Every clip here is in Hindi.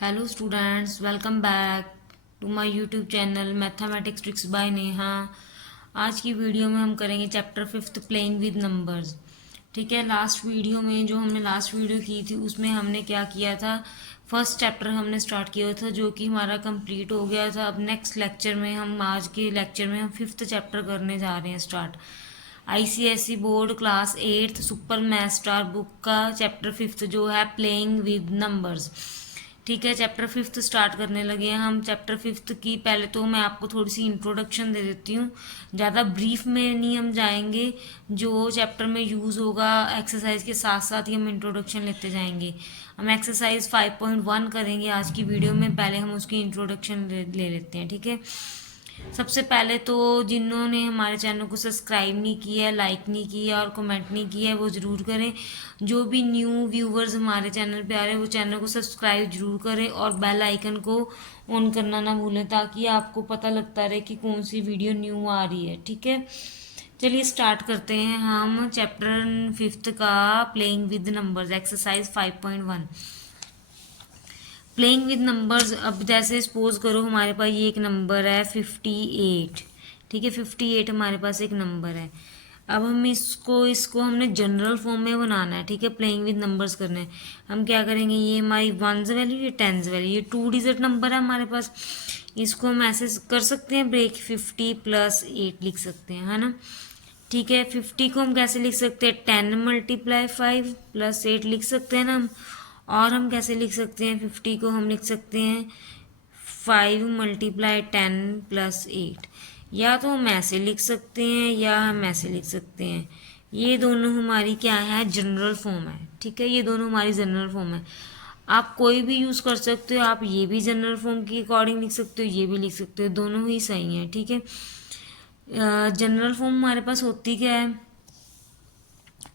Hello students, welcome back to my YouTube channel mathematics tricks by Neha. आज की वीडियो में हम करेंगे chapter fifth playing with numbers. ठीक है, लास्ट वीडियो में जो हमने लास्ट वीडियो की थी उसमें हमने क्या किया था, फर्स्ट चैप्टर हमने स्टार्ट किया था जो कि हमारा कंप्लीट हो गया था। अब नेक्स्ट लेक्चर में हम आज के लेक्चर में हम फिफ्थ चैप्टर करने जा रहे हैं start. ICSE board class eighth super math star book का चैप्टर फिफ्थ जो है प्लेइंग विद नंबर्स। ठीक है, चैप्टर फिफ्थ स्टार्ट करने लगे हैं हम। चैप्टर फिफ्थ की पहले तो मैं आपको थोड़ी सी इंट्रोडक्शन दे देती हूँ, ज़्यादा ब्रीफ में नहीं हम जाएंगे। जो चैप्टर में यूज़ होगा एक्सरसाइज के साथ साथ ही हम इंट्रोडक्शन लेते जाएंगे। हम एक्सरसाइज 5.1 करेंगे आज की वीडियो में। पहले हम उसकी इंट्रोडक्शन ले लेते हैं। ठीक है, सबसे पहले तो जिन्होंने हमारे चैनल को सब्सक्राइब नहीं किया है, लाइक नहीं किया और कमेंट नहीं किया है, वो ज़रूर करें। जो भी न्यू व्यूवर्स हमारे चैनल पे आ रहे हैं वो चैनल को सब्सक्राइब जरूर करें और बेल आइकन को ऑन करना ना भूलें, ताकि आपको पता लगता रहे कि कौन सी वीडियो न्यू आ रही है। ठीक है, चलिए स्टार्ट करते हैं हम चैप्टर फिफ्थ का playing with numbers exercise 5.1 playing with numbers. अब जैसे सपोज करो हमारे पास ये एक नंबर है 58। ठीक है, 58 हमारे पास एक नंबर है। अब हम इसको इसको हमने जनरल फॉर्म में बनाना है। ठीक है, प्लेइंग विद नंबर्स करना है। हम क्या करेंगे, ये हमारी वंस वैल्यू, ये टेंस वैल्यू, ये 2 डिजिट नंबर है हमारे पास। इसको हम ऐसे कर सकते हैं ब्रेक, 50 + 8 लिख सकते हैं, है ना। ठीक है, 50 को हम कैसे लिख सकते हैं, 10 × 5 + 8 लिख सकते हैं ना हम। और हम कैसे लिख सकते हैं, 50 को हम लिख सकते हैं 5 × 10 + 8। या तो हम ऐसे लिख सकते हैं या हम ऐसे लिख सकते हैं। ये दोनों हमारी क्या है, जनरल फॉर्म है। ठीक है, ये दोनों हमारी जनरल फॉर्म है। आप कोई भी यूज़ कर सकते हो, आप ये भी जनरल फॉर्म के अकॉर्डिंग लिख सकते हो, ये भी लिख सकते हो, दोनों ही सही हैं। ठीक है, जनरल फॉर्म हमारे पास होती क्या है,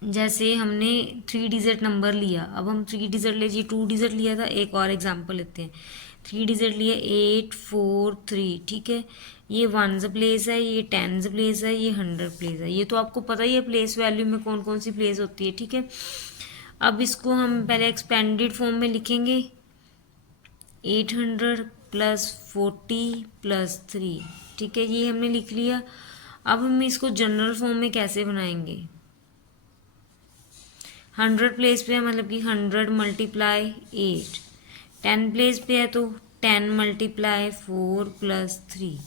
जैसे हमने 3 डिजिट नंबर लिया। अब हम 3 डिजिट लीजिए, 2 डिजिट लिया था। एक और एग्जांपल लेते हैं, 3 डिजिट लिया 843। ठीक है, ये वंस प्लेस है, ये टेंस प्लेस है, ये 100 प्लेस है। ये तो आपको पता ही है प्लेस वैल्यू में कौन कौन सी प्लेस होती है। ठीक है, अब इसको हम पहले एक्सपेंडेड फॉर्म में लिखेंगे, 800 + 40 + 3। ठीक है, ये हमने लिख लिया। अब हम इसको जनरल फॉर्म में कैसे बनाएंगे, 100 प्लेस पे है मतलब कि 100 × 8। 10 प्लेस पे है तो 10 × 4 + 3।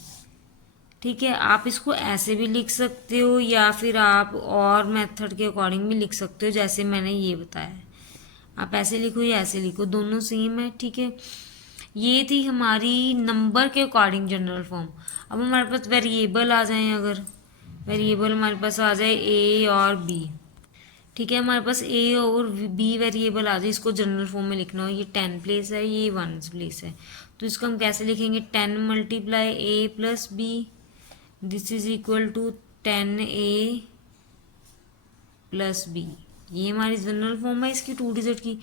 ठीक है, आप इसको ऐसे भी लिख सकते हो या फिर आप और मेथड के अकॉर्डिंग भी लिख सकते हो, जैसे मैंने ये बताया। आप ऐसे लिखो या ऐसे लिखो, दोनों सेम है। ठीक है, ये थी हमारी नंबर के अकॉर्डिंग जनरल फॉर्म। अब हमारे पास वेरिएबल आ जाए, अगर वेरिएबल हमारे पास आ जाए ए और बी। ठीक है, हमारे पास ए और बी वेरिएबल आ जाए, इसको जनरल फॉर्म में लिखना हो। ये 10 प्लेस है, ये 1 प्लेस है, तो इसको हम कैसे लिखेंगे, 10 × A + B। This is equal to 10A + B। ये हमारी जनरल फॉर्म है इसकी 2 डिजिट की।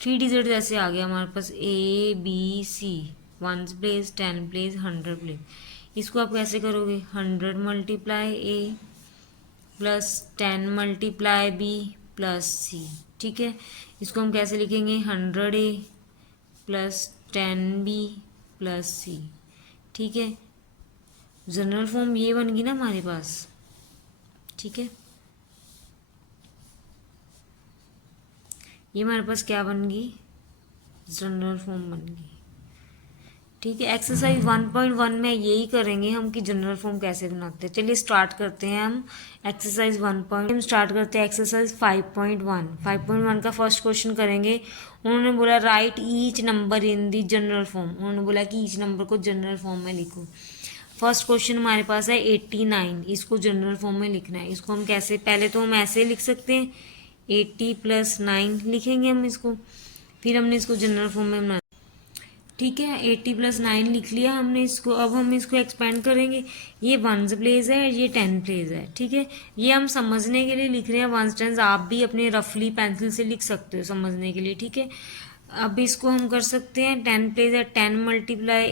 3 डिजिट जैसे आ गया हमारे पास ABC, 1 प्लेस, 10 प्लेस, 100 प्लेस। इसको आप कैसे करोगे, 100 × A + 10 × B + C। ठीक है, इसको हम कैसे लिखेंगे, 100A + 10B + C। ठीक है, जनरल फॉर्म ये बन गई ना हमारे पास। ठीक है, ये हमारे पास क्या बन गई, जनरल फॉर्म बन गई। ठीक है, एक्सरसाइज 1.1 में यही करेंगे हम कि जनरल फॉर्म कैसे बनाते हैं। चलिए स्टार्ट करते हैं हम एक्सरसाइज 1 हम स्टार्ट करते हैं एक्सरसाइज 5.1। 5.1 का फर्स्ट क्वेश्चन करेंगे। उन्होंने बोला right each number in the general form. उन्होंने बोला कि ईच नंबर को जनरल फॉर्म में लिखो। फर्स्ट क्वेश्चन हमारे पास है 89, इसको जनरल फॉर्म में लिखना है। इसको हम कैसे, पहले तो हम ऐसे लिख सकते हैं, 80 + 9 लिखेंगे हम इसको, फिर हमने इसको जनरल फॉर्म में बना। ठीक है, 80 + 9 लिख लिया हमने इसको। अब हम इसको एक्सपेंड करेंगे, ये 1 प्लेस है, ये 10 प्लेस है। ठीक है, ये हम समझने के लिए लिख रहे हैं 1 टेंस, आप भी अपने रफली पेंसिल से लिख सकते हो समझने के लिए। ठीक है, अब इसको हम कर सकते हैं, 10 प्लेस है, 10 ×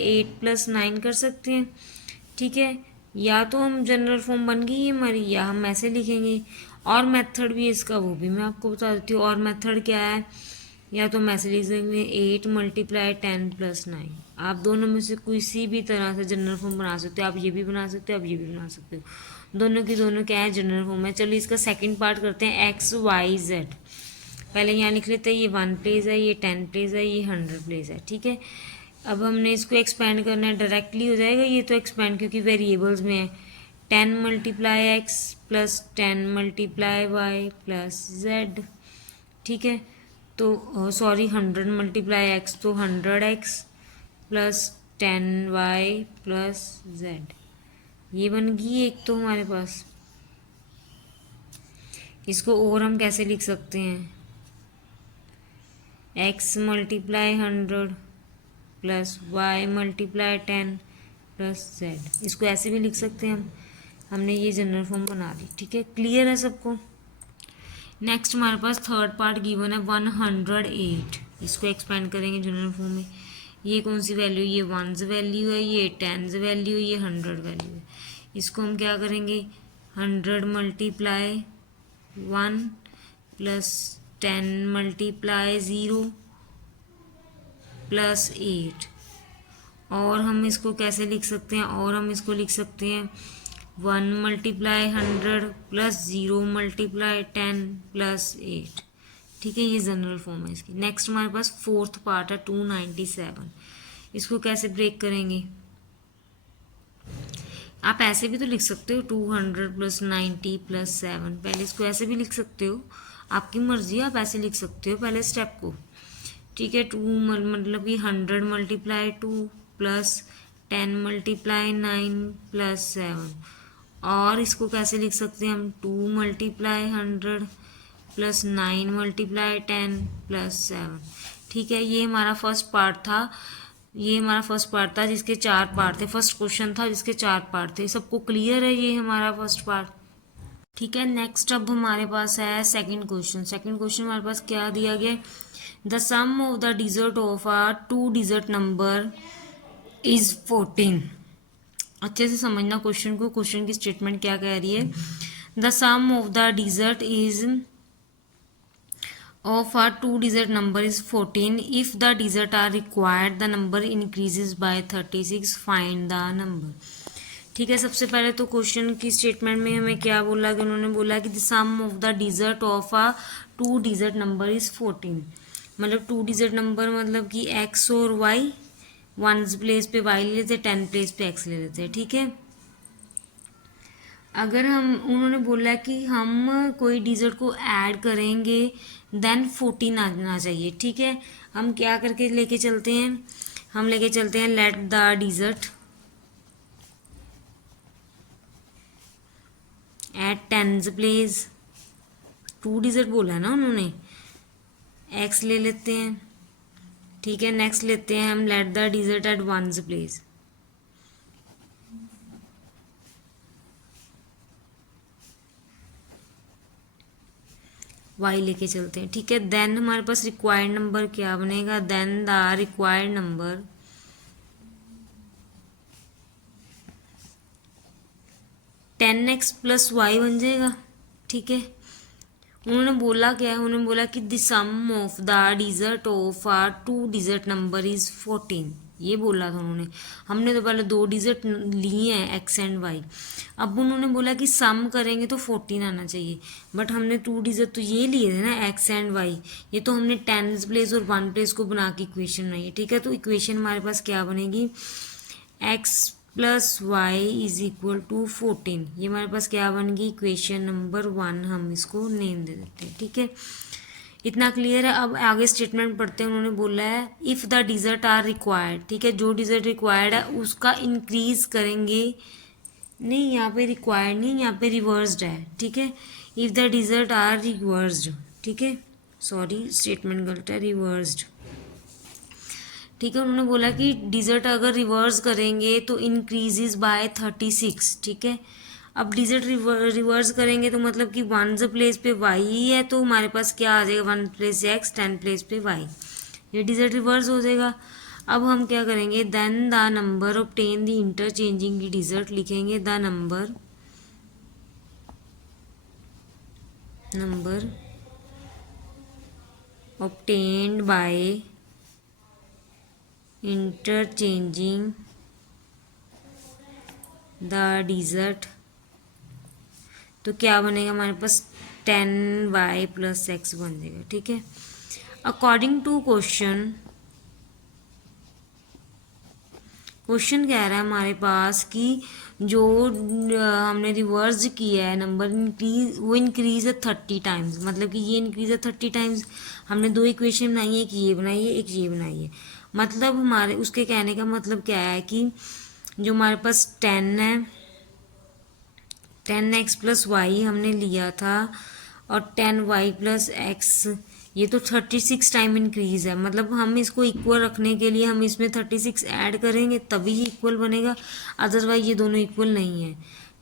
8 + 9 कर सकते हैं। ठीक है, या तो हम जनरल फॉर्म बन गई हमारी, या हम ऐसे लिखेंगे। और मेथड भी है इसका, वो भी मैं आपको बता देती हूँ। और मेथड क्या है, या तो हम ऐसे लिख सकते हैं 8 मल्टीप्लाई 10 प्लस 9। आप दोनों में से किसी भी तरह से जनरल फॉर्म बना सकते हो, आप ये भी बना सकते हो, आप ये भी बना सकते हो, दोनों की दोनों क्या है, जनरल फॉर्म है। चलिए इसका सेकंड पार्ट करते हैं, एक्स वाई जेड। पहले यहाँ लिख लेते हैं ये 1 प्लेस है, ये 10 प्लेस है, ये 100 प्लेस है, ठीक है। अब हमने इसको एक्सपेंड करना है, डायरेक्टली हो जाएगा ये तो एक्सपेंड, क्योंकि वेरिएबल्स में है। 10 multiply x plus 10 multiply y plus z, ठीक है। तो सॉरी 100 मल्टीप्लाई एक्स, तो 100x plus 10y plus Z, ये बन गई एक तो हमारे पास। इसको और हम कैसे लिख सकते हैं, x multiply 100 plus y multiply 10 plus Z, इसको ऐसे भी लिख सकते हैं हम। हमने ये जनरल फॉर्म बना दी, ठीक है। क्लियर है सबको। नेक्स्ट हमारे पास थर्ड पार्ट गिवन है 108। इसको एक्सपेंड करेंगे जनरल फॉर्म में। ये कौन सी वैल्यू, ये 1 वैल्यू है, ये 10 वैल्यू है, ये 100 वैल्यू है। इसको हम क्या करेंगे, 100 मल्टीप्लाई 1 प्लस 10 मल्टीप्लाई 0 प्लस 8। और हम इसको कैसे लिख सकते हैं, और हम इसको लिख सकते हैं 1 मल्टीप्लाई 100 प्लस 0 मल्टीप्लाई 10 प्लस 8, ठीक है। ये जनरल फॉर्म है इसकी। नेक्स्ट हमारे पास फोर्थ पार्ट है 297। इसको कैसे ब्रेक करेंगे, आप ऐसे भी तो लिख सकते हो 200 प्लस 90 प्लस 7। पहले इसको ऐसे भी लिख सकते हो, आपकी मर्जी, आप ऐसे लिख सकते हो पहले स्टेप को, ठीक है। 2 मतलब कि 100 मल्टीप्लाई 2 प्लस 10 मल्टीप्लाई 9 प्लस 7। और इसको कैसे लिख सकते हैं हम, 2 मल्टीप्लाई 100 प्लस 9 मल्टीप्लाई 10 प्लस 7, ठीक है। ये हमारा फर्स्ट पार्ट था, ये हमारा फर्स्ट पार्ट था जिसके 4 पार्ट थे। फर्स्ट क्वेश्चन था जिसके 4 पार्ट थे। सबको क्लियर है ये हमारा फर्स्ट पार्ट, ठीक है। नेक्स्ट अब हमारे पास है सेकंड क्वेश्चन। सेकंड क्वेश्चन हमारे पास क्या दिया गया, the sum of the digit of a 2 digit number is 14। अच्छे से समझना क्वेश्चन को, क्वेश्चन की स्टेटमेंट क्या कह रही है। The sum of the digit is of a 2-digit number is 14. If the digits are required, the number increases by 36. Find the number, ठीक है। सबसे पहले तो क्वेश्चन की स्टेटमेंट में हमें क्या बोला कि उन्होंने बोला कि the sum of the digit of a 2-digit number is 14। मतलब 2 डिजिट नंबर मतलब कि x और y, 1 प्लेस पे y ले लेते, 10 प्लेस पे x ले लेते हैं, ठीक है। अगर हम, उन्होंने बोला कि हम कोई डिजिट को ऐड करेंगे देन 14 आना चाहिए, ठीक है। हम क्या करके लेके चलते हैं, हम लेके चलते हैं let the digit at 10 place. 2 digit बोला है ना उन्होंने, x ले लेते हैं, ठीक है। नेक्स्ट लेते हैं हम let the digit at 1 place. y लेके चलते हैं, ठीक है। देन हमारे पास रिक्वायर्ड नंबर क्या बनेगा, then the required number 10x plus y बन जाएगा, ठीक है। उन्होंने बोला क्या है, उन्होंने बोला कि the sum of the digit of a 2 digit number is 14, ये बोला था उन्होंने। हमने तो पहले 2 डिजिट लिए हैं एक्स एंड वाई। अब उन्होंने बोला कि सम करेंगे तो 14 आना चाहिए, बट हमने 2 डिजिट तो ये लिए थे ना एक्स एंड वाई, ये तो हमने 10 प्लेस और 1 प्लेस को बना के इक्वेशन बनाई है, ठीक है। तो इक्वेशन हमारे पास क्या बनेगी, x plus y is equal to 14। ये हमारे पास क्या बन गई, इक्वेशन नंबर 1, हम इसको नेम दे देते हैं, ठीक है। इतना क्लियर है। अब आगे स्टेटमेंट पढ़ते हैं। उन्होंने बोला है if the digit are required, ठीक है। जो डिजिट रिक्वायर्ड है उसका इंक्रीज करेंगे, नहीं यहाँ पे रिक्वायर्ड नहीं, यहाँ पे रिवर्स्ड है, ठीक है। If the digit are reversed, ठीक है, सॉरी स्टेटमेंट गलत है, रिवर्स्ड, ठीक है। उन्होंने बोला कि डिजिट अगर रिवर्स करेंगे तो इंक्रीजेज बाय 36, ठीक है। अब डिजिट रिवर्स करेंगे तो मतलब कि 1 प्लेस पे y है, तो हमारे पास क्या आ जाएगा, 1 प्लेस x, 10 प्लेस पे y, ये डिजिट रिवर्स हो जाएगा। अब हम क्या करेंगे, then the number obtain the interchanging digit लिखेंगे, the number obtained by interchanging the digit, तो क्या बनेगा हमारे पास 10y + x बन जाएगा। ठीक है, अकॉर्डिंग टू क्वेश्चन कह रहा है हमारे पास कि जो हमने रिवर्स किया है नंबर इंक्रीज है 30 टाइम्स, मतलब कि ये इंक्रीज है 30 टाइम्स। हमने दो इक्वेशन बनाई है, एक ये बनाई है, एक ये बनाई है। मतलब हमारे उसके कहने का मतलब क्या है कि जो हमारे पास 10 है, 10x + y हमने लिया था, और 10y + x ये तो 36 टाइम इंक्रीज है। मतलब हम इसको इक्वल रखने के लिए हम इसमें 36 ऐड करेंगे तभी ही इक्वल बनेगा, अदरवाइज ये दोनों इक्वल नहीं है।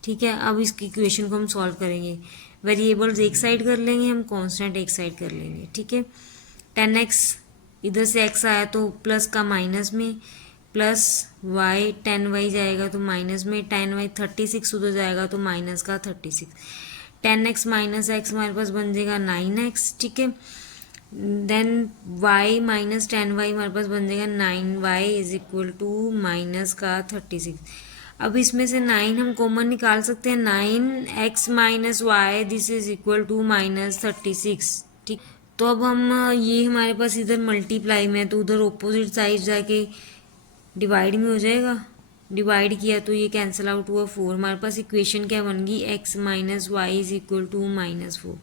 ठीक है, अब इसकी इक्वेशन को हम सॉल्व करेंगे। वेरिएबल्स एक साइड कर लेंगे हम, कांस्टेंट एक साइड कर लेंगे। ठीक है, 10x इधर से x आया तो प्लस का माइनस में, प्लस y 10y जाएगा तो माइनस में, 10y 36 उधर जाएगा तो माइनस का 36। 10x - x हमारे पास बन जाएगा 9x। ठीक है, देन y - 10y हमारे पास बन जाएगा 9y = माइनस का 36। अब इसमें से 9 हम कॉमन निकाल सकते हैं, 9x - y this is equal to -36। ठीक, तो अब हम ये हमारे पास इधर मल्टीप्लाई में है तो उधर ऑपोजिट साइड जाके डिवाइड में हो जाएगा। डिवाइड किया तो ये कैंसिल आउट हुआ 4। हमारे पास इक्वेशन क्या बन गई, x - y = -4।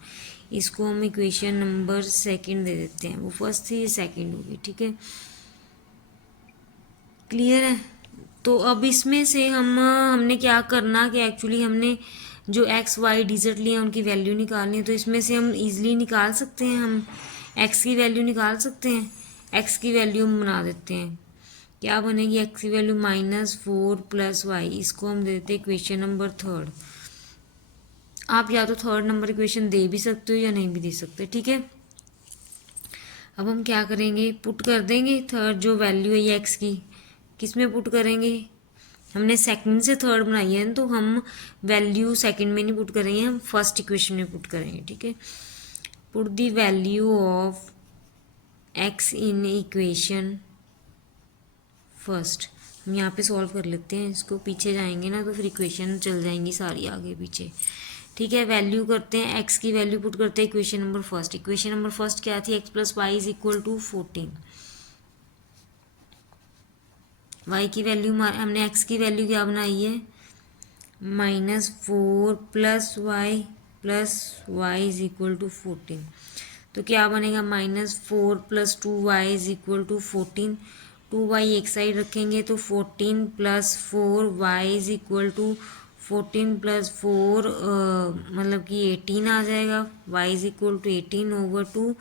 इसको हम इक्वेशन नंबर सेकंड दे देते हैं, वो फर्स्ट थी ये सेकंड होगी। ठीक है, क्लियर है। तो अब इसमें से हमने क्या करना कि एक्चुअली हमने जो x y डिजिट लिए उनकी वैल्यू निकालनी है। तो इसमें से हम इजीली निकाल सकते हैं, हम x की वैल्यू निकाल सकते हैं। x की वैल्यू हम बना देते हैं, क्या बनेगी, x की वैल्यू -4 + y। इसको हम दे देते हैं इक्वेशन नंबर थर्ड। आप या तो थर्ड नंबर इक्वेशन दे भी सकते हो या नहीं भी दे सकते। ठीक है, अब हम क्या करेंगे, पुट कर देंगे थर्ड जो वैल्यू है ये x की, किस में पुट करेंगे, हमने सेकंड से थर्ड बनाई है तो हम वैल्यू सेकंड में नहीं पुट करेंगे, हम फर्स्ट इक्वेशन में पुट करेंगे। ठीक है, put the value of x in equation first. हम यहाँ पे सॉल्व कर लेते हैं इसको, पीछे जाएंगे ना तो फिर इक्वेशन चल जाएंगी सारी आगे पीछे। ठीक है, वैल्यू करते हैं, x की वैल्यू पुट करते हैं equation number first. Equation number first क्या थी, x + y = 14। y की वैल्यू हमने x की वैल्यू क्या बनाई है, -4 + y + y = 14। तो क्या बनेगा, -4 + 2y = 14। 2y एक साइड रखेंगे तो 14 + 4y = 14 + 4 मतलब कि 18 आ जाएगा। y = 18/2।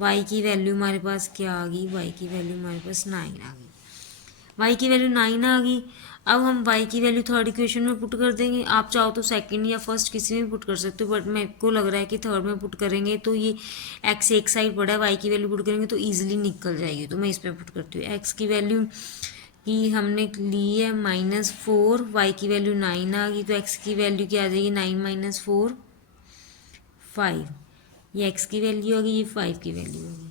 y की वैल्यू हमारे पास क्या आ गई, y की वैल्यू हमारे पास 9 आ गई। y की वैल्यू 9 आ गई। अब हम y की वैल्यू थर्ड इक्वेशन में पुट कर देंगे। आप चाहो तो सेकंड या फर्स्ट किसी में पुट कर सकते हो, बट मेरे को लग रहा है कि थर्ड में पुट करेंगे तो ये x एक साइड पड़ा है, y की वैल्यू पुट करेंगे तो ईजिली निकल जाएगी, तो मैं इस पर पुट करती हूँ। x की वैल्यू की हमने ली है -4, y की वैल्यू 9 आ गई, तो x की वैल्यू क्या आ जाएगी, 9 - 4 5। ये x की वैल्यू होगी, ये 5 की वैल्यू होगी।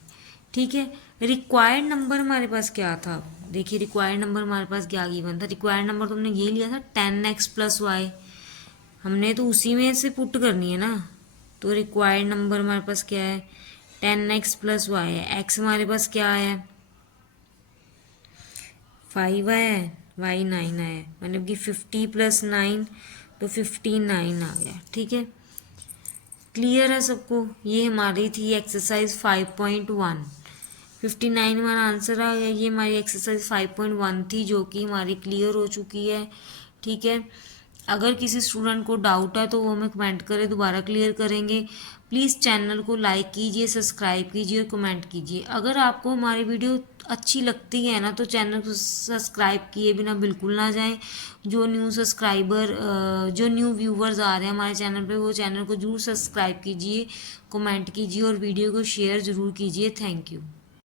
ठीक है, रिक्वायर्ड नंबर हमारे पास क्या था, देखिए रिक्वायर्ड नंबर हमारे पास क्या गिवन था। रिक्वायर्ड नंबर तो हमने ये लिया था 10x + y, हमने तो उसी में से पुट करनी है ना। तो रिक्वायर्ड नंबर हमारे पास क्या है, 10x + y है। x हमारे पास क्या है, 5 है, y 9 है, मतलब कि 50 + 9 तो 59 आ गया। ठीक है, क्लियर है सबको। ये हमारी थी एक्सरसाइज 5.1। 59 हमारा आंसर आ गया। ये हमारी एक्सरसाइज 5.1 थी जो कि हमारी क्लियर हो चुकी है। ठीक है, अगर किसी स्टूडेंट को डाउट है तो वो हमें कमेंट करे, दोबारा क्लियर करेंगे। प्लीज़ चैनल को लाइक कीजिए, सब्सक्राइब कीजिए और कमेंट कीजिए। अगर आपको हमारी वीडियो अच्छी लगती है ना तो चैनल को सब्सक्राइब किए बिना बिल्कुल ना जाएं। जो न्यू व्यूवर्स आ रहे हैं हमारे चैनल पे, वो चैनल को जरूर सब्सक्राइब कीजिए, कमेंट कीजिए और वीडियो को शेयर ज़रूर कीजिए। Thank you.